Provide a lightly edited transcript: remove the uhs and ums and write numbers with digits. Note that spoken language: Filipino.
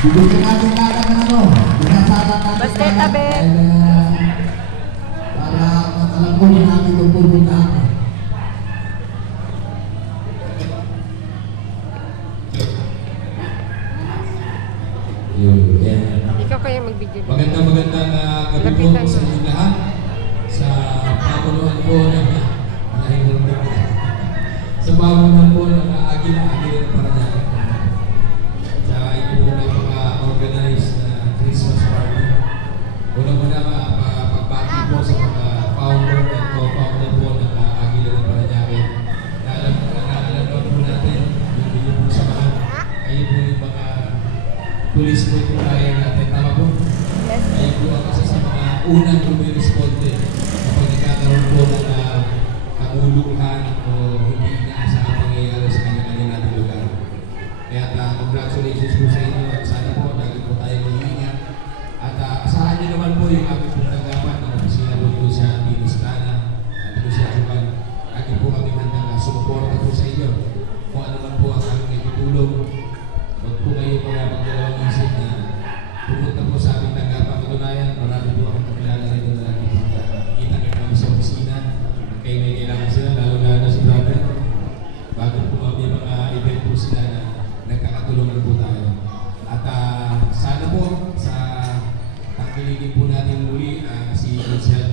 Bibigyan natin kagad ng ano. Binasalan natin Basta tabi. Para alam ko na natin kung pupunta ako. Ikaw kaya mag-video. Magandang gabi po sa inyo lahat. Sa pamumunuan po ng sa pamumunuan po ng Agila ng Paranaque. Sa inyo po napaka-organize na Christmas party. Unang-una pagbati po sa mga founder at co-founder po ng Agila ng Paranaque. Alam po natin, yung po sa mga, kayo po yung mga pulis po ito kaya natin. Tama po? Kayo po ang isa sa mga unang rumiresponde kapag nagkakaroon po ng kaguluhan o hindi inaasahang pangyayari sa kanya-kanya natin lugar. Kaya congratulations po sa inyo at sana po lagi po tayo mag-iingat. At asahan niyo naman po yung aking pagtanggapan ng opisina po ito sa Ministana at ito siya sukan. Lagi po kami handang sumuporta po sa inyo kung ano man po ang aming itutulong. Huwag po kayo magdalawang isip na pumunta po sa aming tanggapan. Katunayan, marami po akong kakilala rin na lagi kita kami sa opisina. Kayo may kailangan sila, lalo-lalo si brother. Bago po kami mga event po sila na nagkakatulungan po tayo. At sana po sa tangkilikin po natin muli si Gonzalo